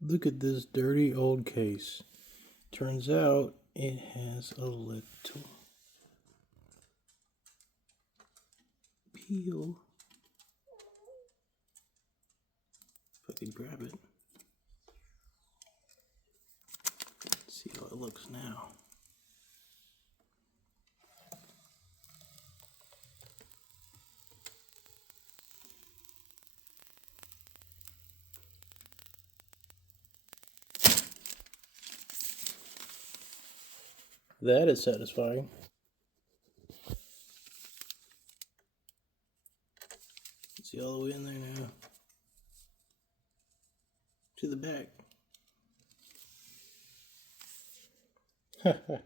Look at this dirty old case. Turns out it has a little peel. If I could grab it. Let's see how it looks now. That is satisfying. See all the way in there now. To the back.